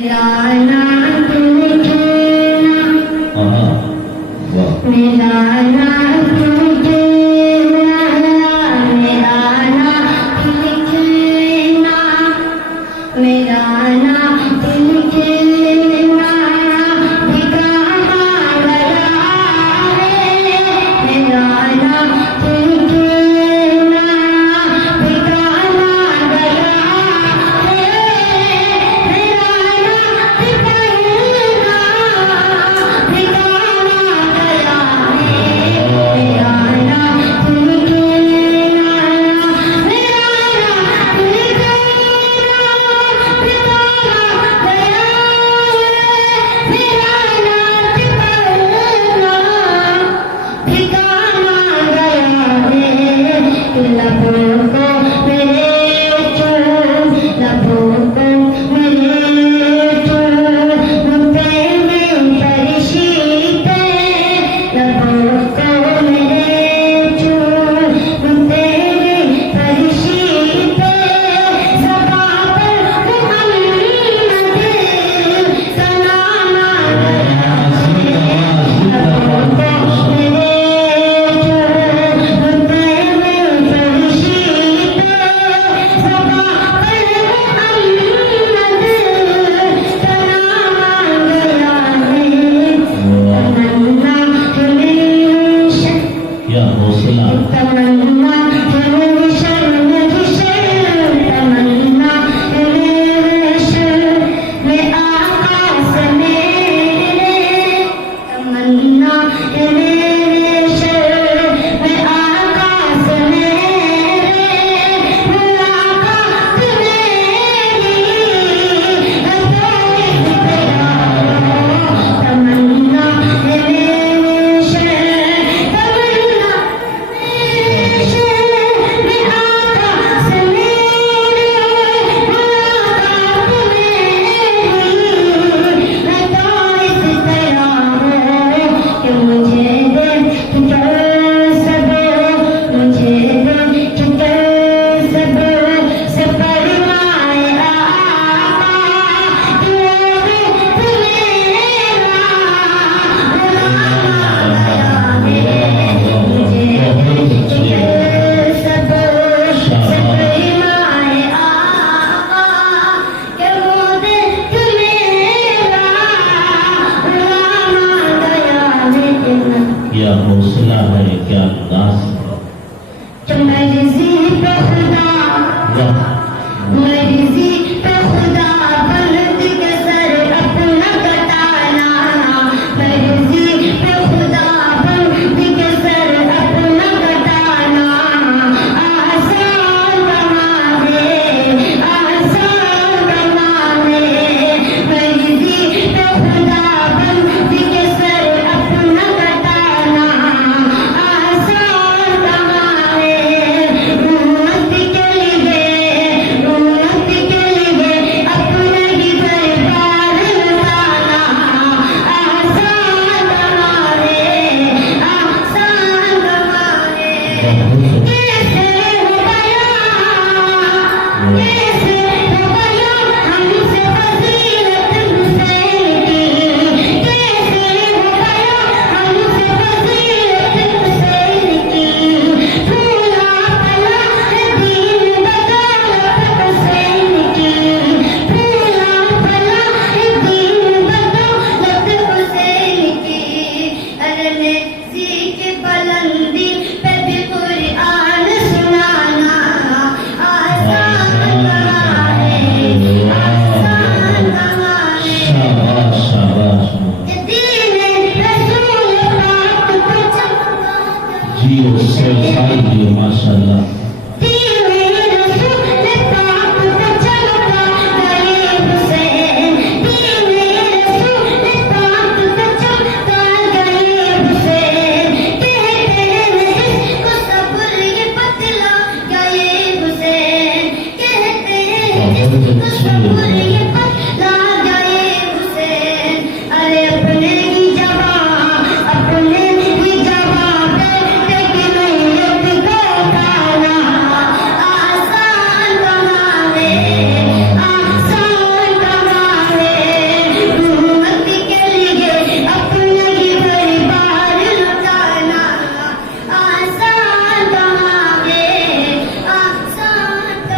क्या हौसला है, क्या अंदाज है।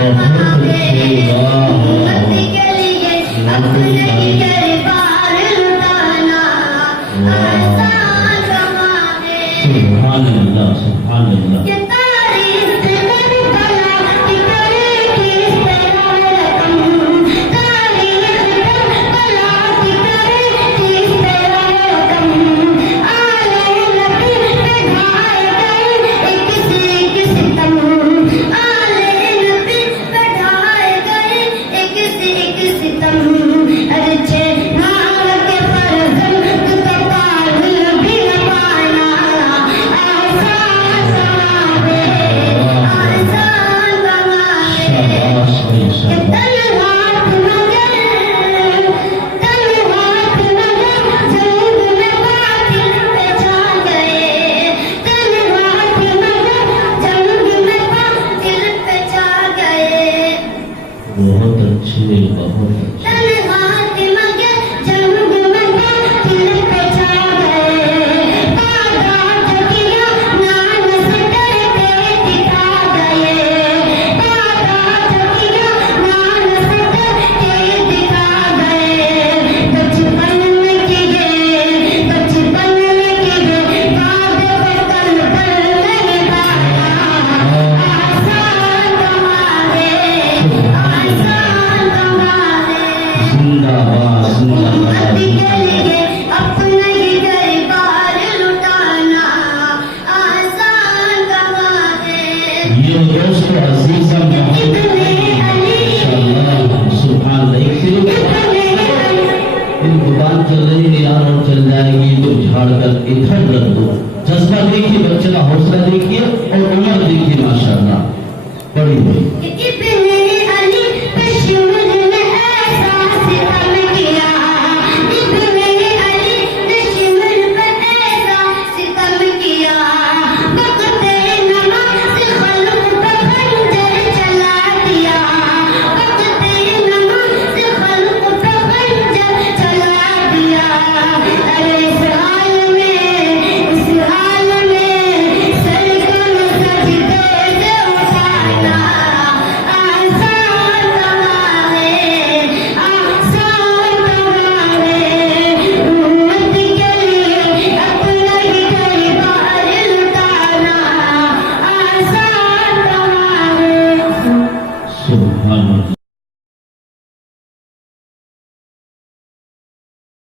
बहुत अच्छे वाह के लिए अपने दरबार लुटाना आसान कमाने सुभान अल्लाह सुभान अल्लाह ये तारीफ करबला की करे किस तरह रकम तारीफ करबला की करे किस तरह रकम आले नबी पे ढाए गए एक से सितम आले नबी पे ढाए गए एक से सितम अच्छे नाम के फर्जंद तो पाल भी न पाना आसान समावे आसान बनावे शाबाश भाई शाबाश तलवार मगर जंग में बातिल पे छा गए तलवार मगर जंग में बातिल पे छा गए बहुत अच्छे बहुत अच्छे तलवार मगर जंग में बातिल पे छा गए बादात किया नान से डरते दिखा गए बादात किया नान से डरते दिखा गए बचपन में किए बात पकड़ पर नहीं पाया आसान कमाने आसान कमाने जिंदाबाद जिंदाबाद के लिए अपना ही दरबार लुटाना आसान कमाने ये दोस्त अजीज़ माशाअल्लाह सुभान अल्लाह एक सिर्फ इन दुकान चल रही है यार और चल जाएगी तो झाड़ कर इधर रख दो जज्बा देखिए बच्चे का हौसला देखिए और उम्र देखिए माशाअल्लाह बड़ी हुई इब्न